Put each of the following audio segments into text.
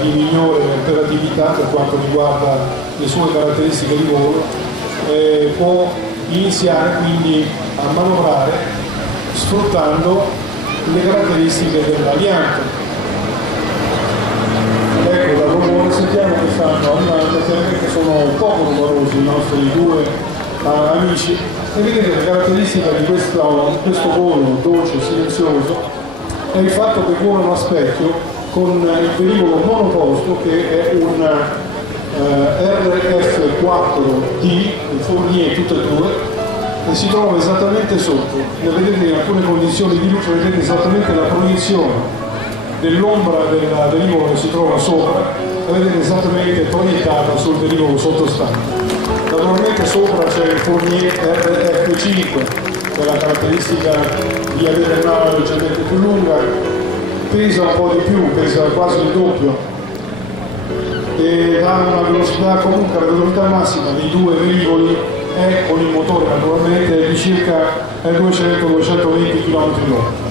di migliore operatività per quanto riguarda le sue caratteristiche di volo, può iniziare quindi a manovrare sfruttando le caratteristiche dell'alianto. Ecco, da rumore sentiamo che stanno arrivando, che sono poco numerosi i nostri due amici, e vedete la caratteristica di questo volo dolce e silenzioso è il fatto che volano a specchio con il velivolo monoposto, che è un RF4D, il Fournier tutte e due, e si trova esattamente sotto. Vedete in alcune condizioni di luce, vedete esattamente la proiezione dell'ombra del velivolo che si trova sopra, la vedete esattamente proiettata sul velivolo sottostante. Naturalmente sopra c'è il Fournier RF5, che è la caratteristica di avere una nave leggermente più lunga, pesa un po' di più, pesa quasi il doppio, e ha una velocità, comunque la velocità massima dei due velivoli è, con il motore naturalmente, di circa 200-220 km/h.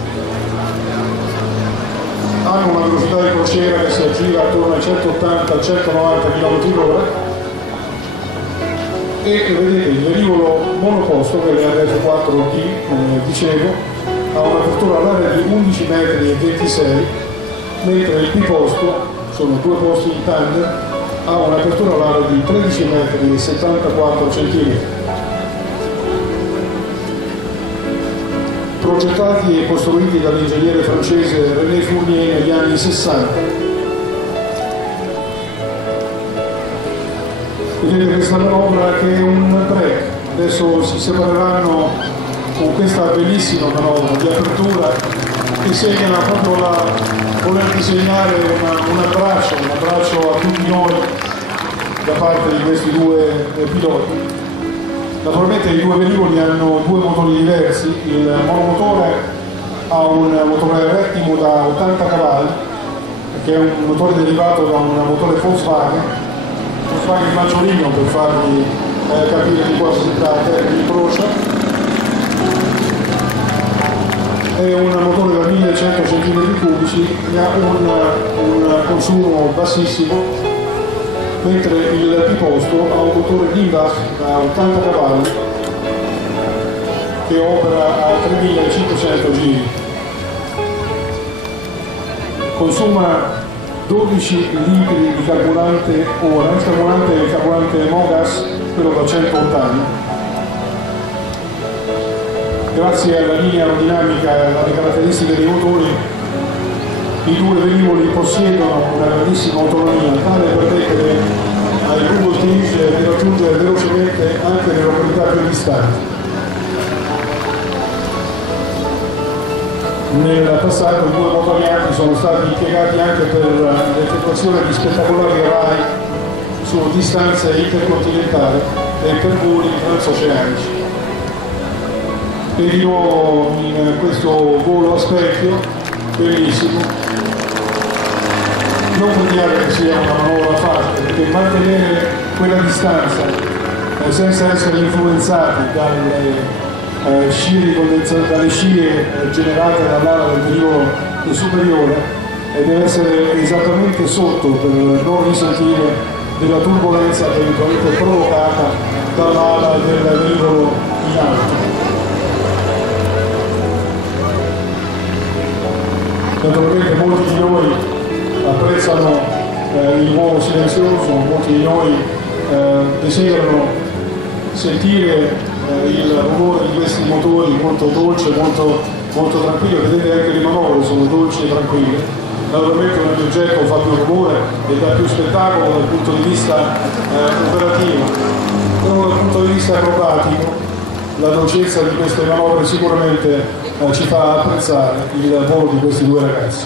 Hanno una velocità di crociera che si aggira attorno ai 180-190 km/h, e vedete il velivolo monoposto, che è l'F4D, come dicevo, ha un'apertura all'area di 11,26 metri, mentre il biposto, sono due posti in tandem, ha un'apertura all'area di 13,74 metri. Progettati e costruiti dall'ingegnere francese René Fournier negli anni 60. Vedete questa manovra che è un break, adesso si separeranno con questa bellissima manovra di apertura che segna proprio la voler disegnare un abbraccio a tutti noi da parte di questi due piloti. Naturalmente i due velivoli hanno due motori diversi. Il monomotore ha un motore rettimo da 80 cavalli, che è un motore derivato da un motore Volkswagen maggiorino, per farvi capire di cosa si tratta, il Procia. È un motore da 1100 cm3 e ha un consumo bassissimo, mentre il biposto ha un motore Limbach da 80 cavalli che opera a 3500 giri. Consuma 12 litri di carburante ora. Il carburante è il carburante Mogas, quello da 100 ottani. Grazie alla linea aerodinamica e alle caratteristiche dei motori, i due velivoli possiedono una grandissima autonomia, tale per permettere ai Blue Voltage di raggiungere velocemente anche le località più distanti. Nel passato i due motorianti sono stati impiegati anche per l'effettuazione di spettacolari RAI su distanze intercontinentali e per voli transoceanici. E di nuovo in questo volo a specchio, bellissimo. Non crediate che sia una manovra facile, perché mantenere quella distanza senza essere influenzati dalle scie generate dall'ala del velivolo superiore, deve essere esattamente sotto per non risentire della turbolenza che eventualmente è provocata dall'ala del velivolo in alto. Naturalmente molti di noi apprezzano il volo silenzioso, molti di noi desiderano sentire il rumore di questi motori molto dolce, molto tranquillo. Vedete anche le manovre sono dolci e tranquille. Naturalmente ogni oggetto fa più rumore e dà più spettacolo dal punto di vista operativo, però dal punto di vista acrobatico la dolcezza di queste manovre sicuramente ci fa apprezzare il volo di questi due ragazzi.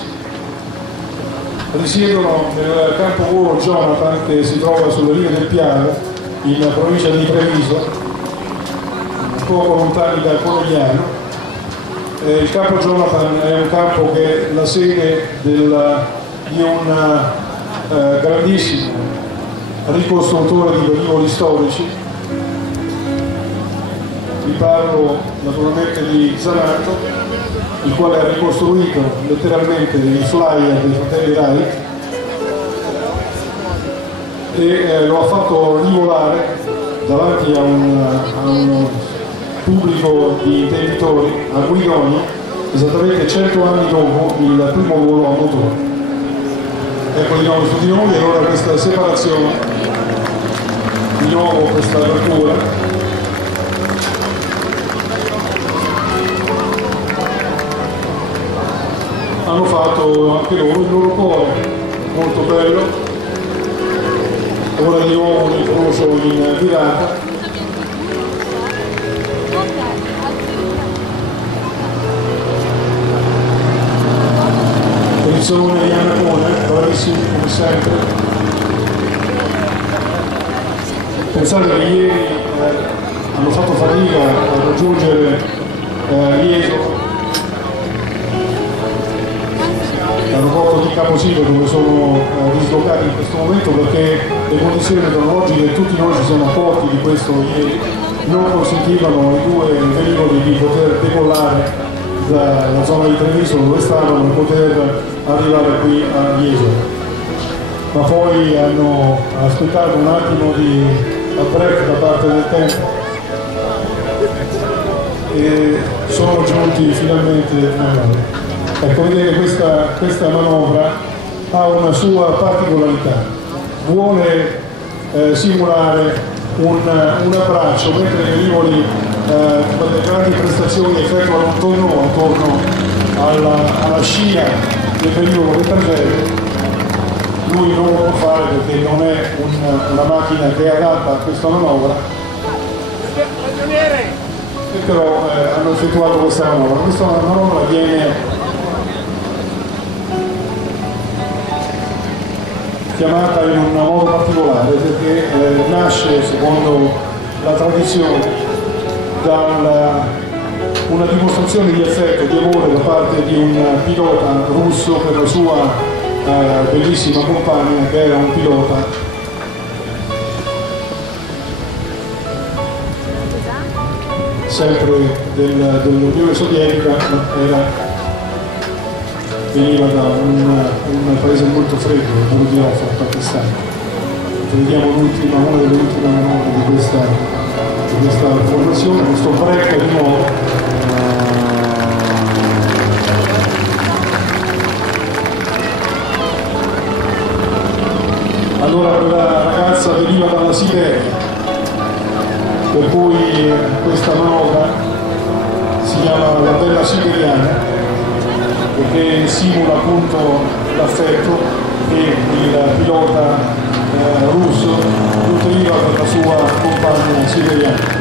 Risiedono nel campo volo Jonathan, che si trova sulla linea del Piave in provincia di Treviso, poco lontani da Conegliano. Il campo Jonathan è un campo che è la sede di un grandissimo ricostruttore di velivoli storici. Vi parlo naturalmente di Zanato, il quale ha ricostruito letteralmente il flyer dei fratelli Wright, e lo ha fatto rivolare davanti a un pubblico di intenditori a Guidonia, esattamente 100 anni dopo il primo volo a motore. Ecco di nuovo su di noi, e allora questa separazione, di nuovo questa apertura, hanno fatto anche loro il loro cuore, molto bello. Ora di nuovo un incrocio in virata. Posizione di Annacone, bravissimi come sempre. Pensate che ieri hanno fatto fatica a raggiungere Jesolo, l'aeroporto di Capocito, dove sono dislocati in questo momento, perché le condizioni meteorologiche, tutti noi ci siamo accorti di questo ieri, non consentivano ai due velivoli di poter decollare dalla zona di Treviso dove stavano e poter arrivare qui a Jesolo. Ma poi hanno aspettato un attimo di break da parte del tempo e sono giunti finalmente a noi. Ecco, vedete, questa manovra ha una sua particolarità, vuole simulare un abbraccio, mentre i velivoli con le grandi prestazioni effettuano un tonno attorno alla scia del velivolo che precede. Lui non lo può fare perché non è una macchina che è adatta a questa manovra, e però hanno effettuato questa manovra. Questa manovra viene chiamata in un modo particolare perché nasce, secondo la tradizione, da una dimostrazione di affetto, di amore da parte di un pilota russo per la sua bellissima compagna, che era un pilota sempre dell'Unione Sovietica, veniva da un paese molto freddo, quello di Ofra, Pakistan. Vediamo una delle ultime manovre di questa formazione, questo break di nuovo. Allora quella ragazza veniva dalla Siberia, per cui questa manovra si chiama la bella siberiana, perché simula appunto l'affetto che il pilota russo nutriva per la sua compagna siberiana.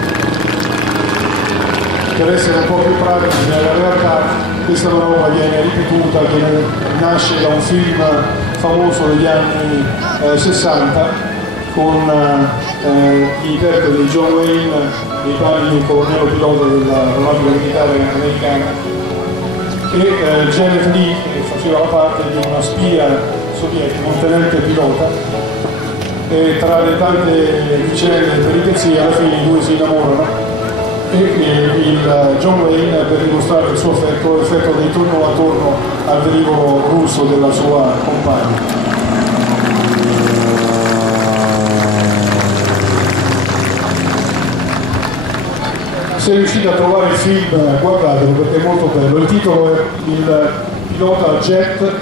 Per essere un po' più pratici, nella realtà questa manovra viene ripetuta, che nasce da un film famoso degli anni 60 con gli interpreti di John Wayne, dei panni di colonnello pilota dell'aeronautica militare americana, e Janet Leigh, che faceva la parte di una spia sovietica, un tenente pilota, e tra le tante vicende e peripezie alla fine i due si innamorano, e il John Wayne, per dimostrare il suo affetto, effettua dei turni attorno al velivolo russo della sua compagna. Se riuscite a trovare il film, guardatelo perché è molto bello. Il titolo è Il pilota jet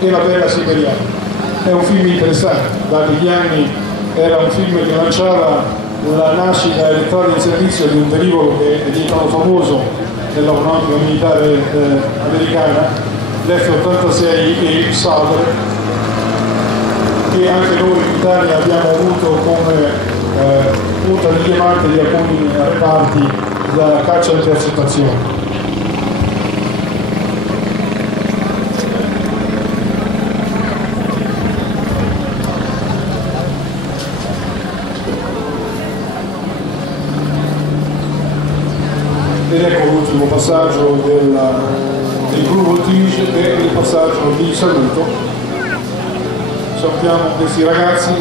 e la bella siberiana. È un film interessante, da quegli anni era un film che lanciava la nascita e l'entrata in servizio di un velivolo che è diventato famoso nell'aeronautica militare americana, l'F-86 e Sauber, che anche noi in Italia abbiamo avuto come punta di diamante di alcuni reparti da caccia e intercettazione. Ed ecco l'ultimo passaggio del Blue Voltige e il passaggio di saluto. Salutiamo questi ragazzi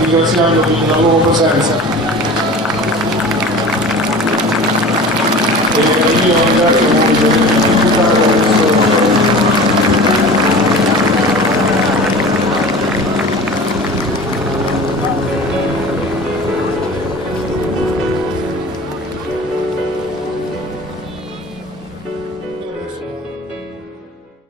ringraziandoli della loro presenza.